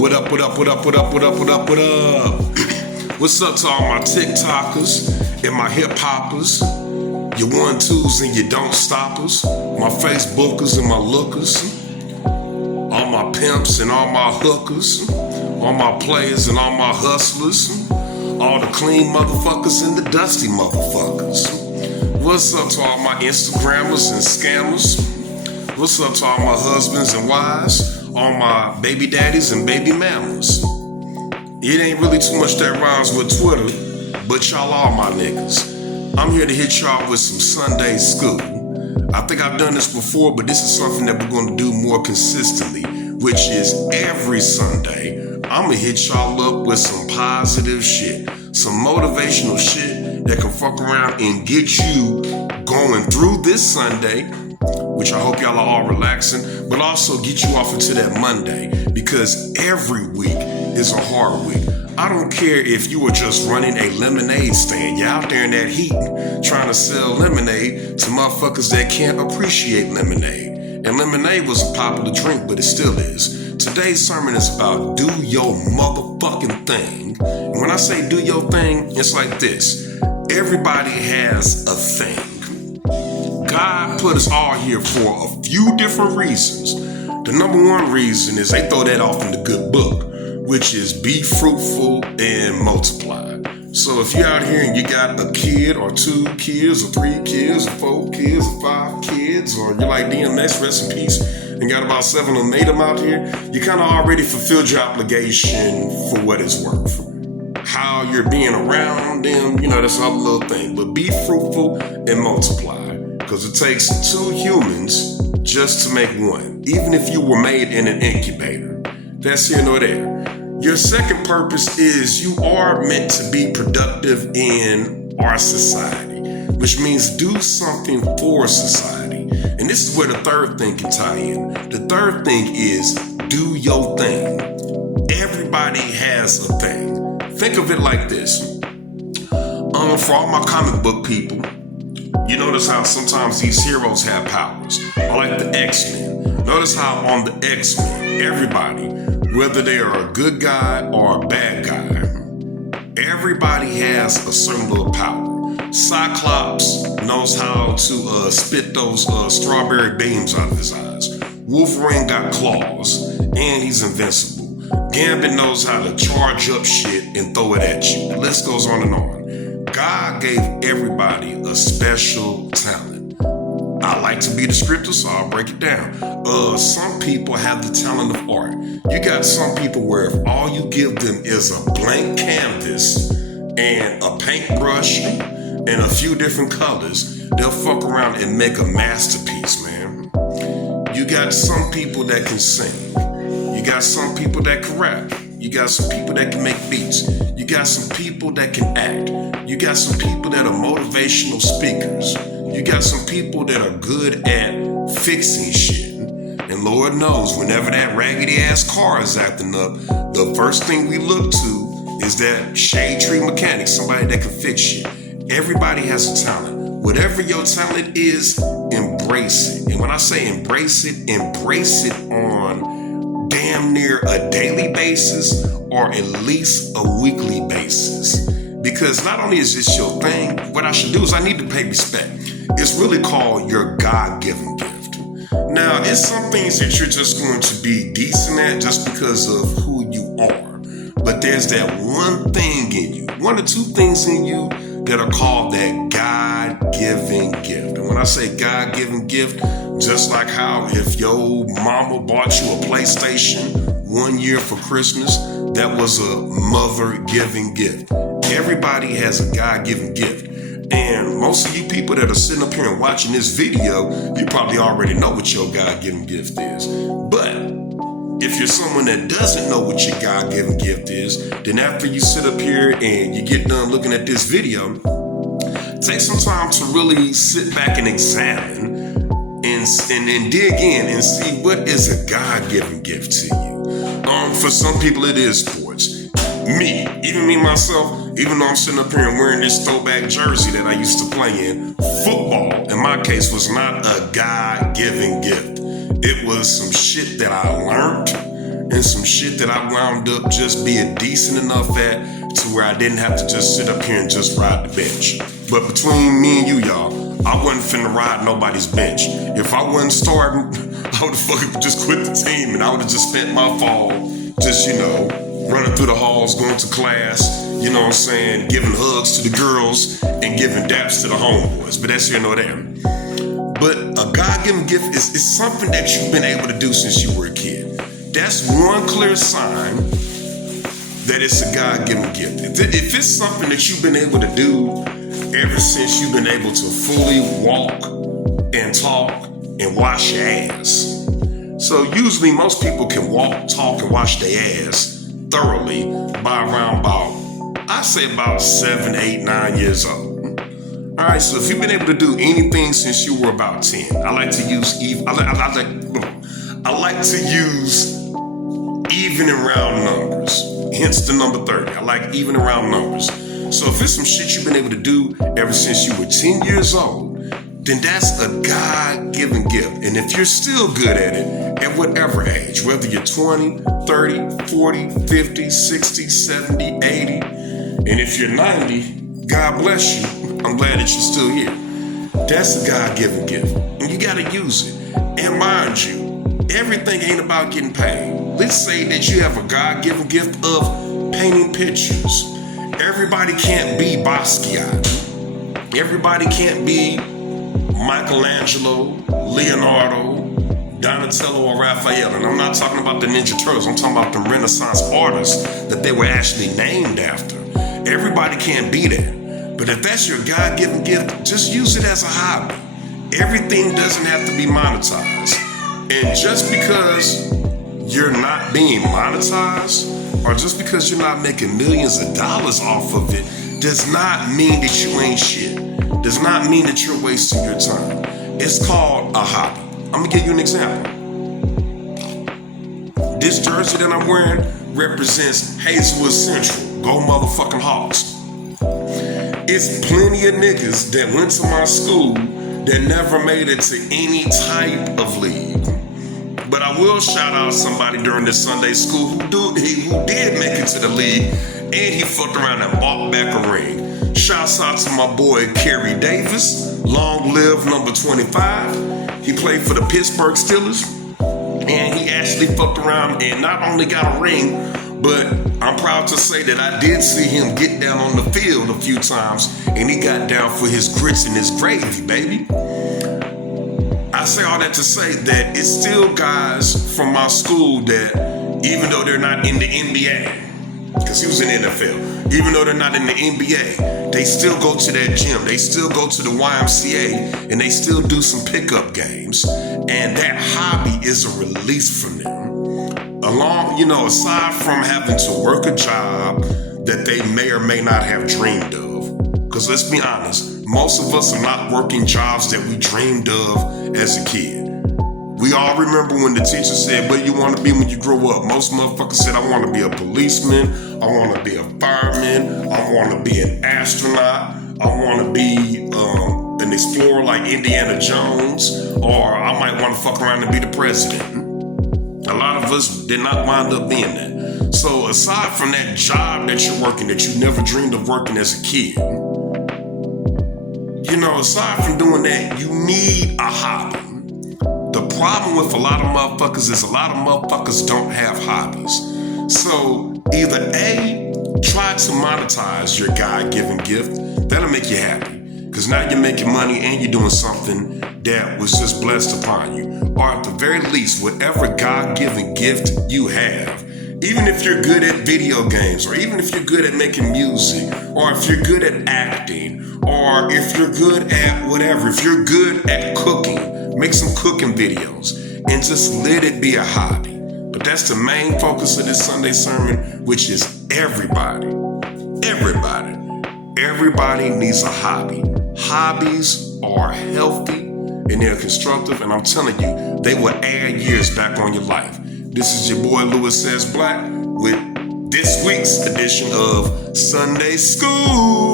What up, what up, what up, what up, what up, what up, what up? What's up to all my TikTokers and my hip-hoppers, your one-twos and your don't-stoppers, my Facebookers and my lookers, all my pimps and all my hookers, all my players and all my hustlers, all the clean motherfuckers and the dusty motherfuckers. What's up to all my Instagrammers and scammers? What's up to all my husbands and wives? All my baby daddies and baby mamas. It ain't really too much that rhymes with Twitter, but y'all are my niggas. I'm here to hit y'all with some Sunday school. I think I've done this before, but this is something that we're going to do more consistently, which is every Sunday, I'm going to hit y'all up with some positive shit, some motivational shit that can fuck around and get you going through this Sunday, which I hope y'all are all relaxing, but also get you off into that Monday, because every week is a hard week. I don't care if you were just running a lemonade stand. You're out there in that heat trying to sell lemonade to motherfuckers that can't appreciate lemonade. And lemonade was a popular drink, but it still is. Today's sermon is about do your motherfucking thing. And when I say do your thing, it's like this. Everybody has a thing. God put us all here for a few different reasons. The number one reason is they throw that off in the good book, which is be fruitful and multiply. So if you're out here and you got a kid or 2 kids or 3 kids or 4 kids or 5 kids, or you're like DMX, rest in peace, and got about 7 or 8 of them out here, you kind of already fulfilled your obligation for what it's worth. How you're being around them, that's another little thing. But be fruitful and multiply. Because it takes 2 humans just to make one, even if you were made in an incubator. That's here nor there. Your second purpose is you are meant to be productive in our society, which means do something for society. And this is where the third thing can tie in. The third thing is do your thing. Everybody has a thing. Think of it like this. For all my comic book people, you notice how sometimes these heroes have powers. I like the X-Men. Notice how on the X-Men, everybody, whether they are a good guy or a bad guy, everybody has a certain little power. Cyclops knows how to spit those strawberry beams out of his eyes. Wolverine got claws, and he's invincible. Gambit knows how to charge up shit and throw it at you. The list goes on and on. God gave everybody a special talent. I like to be descriptive, so I'll break it down. Some people have the talent of art. You got some people where if all you give them is a blank canvas and a paintbrush and a few different colors, they'll fuck around and make a masterpiece, man. You got some people that can sing. You got some people that can rap. You got some people that can make beats. You got some people that can act. You got some people that are motivational speakers. You got some people that are good at fixing shit. And Lord knows, whenever that raggedy ass car is acting up, the first thing we look to is that shade tree mechanic, somebody that can fix shit. Everybody has a talent. Whatever your talent is, embrace it. And when I say embrace it on damn near a daily basis or at least a weekly basis. Because not only is this your thing, what I should do is I need to pay respect. It's really called your God-given gift. Now, it's some things that you're just going to be decent at just because of who you are. But there's that one thing in you, 1 or 2 things in you that are called that God-given gift. And when I say God-given gift, just like how if your mama bought you a PlayStation 1 year for Christmas, that was a mother-giving gift. Everybody has a God-given gift. And most of you people that are sitting up here and watching this video, you probably already know what your God-given gift is. But if you're someone that doesn't know what your God-given gift is, then after you sit up here and you get done looking at this video, take some time to really sit back and examine and dig in and see what is a God-given gift to you. For some people it is sports. Even me myself, even though I'm sitting up here and wearing this throwback jersey that I used to play in, football, in my case, was not a God-given gift. It was some shit that I learned been some shit that I wound up just being decent enough at to where I didn't have to just sit up here and just ride the bench. But between me and you, y'all, I wasn't finna ride nobody's bench. If I wasn't starting, I would have fucking just quit the team and I would have just spent my fall just, running through the halls, going to class, you know what I'm saying, giving hugs to the girls and giving daps to the homeboys. But that's here nor there. But a God-given gift is something that you've been able to do since you were a kid. That's one clear sign that it's a God-given gift. If it's something that you've been able to do ever since you've been able to fully walk and talk and wash your ass. So usually most people can walk, talk, and wash their ass thoroughly by around I say about 7, 8, 9 years old. All right, so if you've been able to do anything since you were about 10, I like to use even and round numbers. Hence the number 30. I like even and round numbers. So if it's some shit you've been able to do ever since you were 10 years old, then that's a God-given gift. And if you're still good at it, at whatever age, whether you're 20, 30, 40, 50, 60, 70, 80, and if you're 90, God bless you. I'm glad that you're still here. That's a God-given gift. And you gotta use it. And mind you, everything ain't about getting paid. Let's say that you have a God-given gift of painting pictures. Everybody can't be Basquiat. Everybody can't be Michelangelo, Leonardo, Donatello, or Raphael. And I'm not talking about the Ninja Turtles. I'm talking about the Renaissance artists that they were actually named after. Everybody can't be that. But if that's your God-given gift, just use it as a hobby. Everything doesn't have to be monetized. And just because you're not being monetized, or just because you're not making millions of dollars off of it, does not mean that you ain't shit. Does not mean that you're wasting your time. It's called a hobby. I'm gonna give you an example. This jersey that I'm wearing represents Hazelwood Central. Go motherfucking Hawks. It's plenty of niggas that went to my school that never made it to any type of league. But I will shout out somebody during this Sunday school who did make it to the league, and he fucked around and bought back a ring. Shouts out to my boy Kerry Davis, long live number 25. He played for the Pittsburgh Steelers, and he actually fucked around and not only got a ring, but I'm proud to say that I did see him get down on the field a few times, and he got down for his grits and his gravy, baby. I say all that to say that it's still guys from my school that, even though they're not in the NBA, because he was in the NFL, even though they're not in the NBA, they still go to that gym, they still go to the YMCA, and they still do some pickup games. And that hobby is a release from them. Aside from having to work a job that they may or may not have dreamed of. Because let's be honest, most of us are not working jobs that we dreamed of as a kid. We all remember when the teacher said, what do you want to be when you grow up? Most motherfuckers said, I want to be a policeman, I want to be a fireman, I want to be an astronaut, I want to be an explorer like Indiana Jones, or I might want to fuck around and be the president. A lot of us did not wind up being that. So aside from that job that you're working that you never dreamed of working as a kid, aside from doing that, you need a hobby. The problem with a lot of motherfuckers is a lot of motherfuckers don't have hobbies. So either A, try to monetize your God-given gift. That'll make you happy. Because now you're making money and you're doing something that was just blessed upon you. Or at the very least, whatever God-given gift you have, even if you're good at video games, or even if you're good at making music, or if you're good at acting, or if you're good at whatever, if you're good at cooking, make some cooking videos and just let it be a hobby. But that's the main focus of this Sunday sermon, which is everybody needs a hobby. Hobbies are healthy and they're constructive, and I'm telling you, they will add years back on your life. This is your boy Louis Says Black with this week's edition of Sunday School.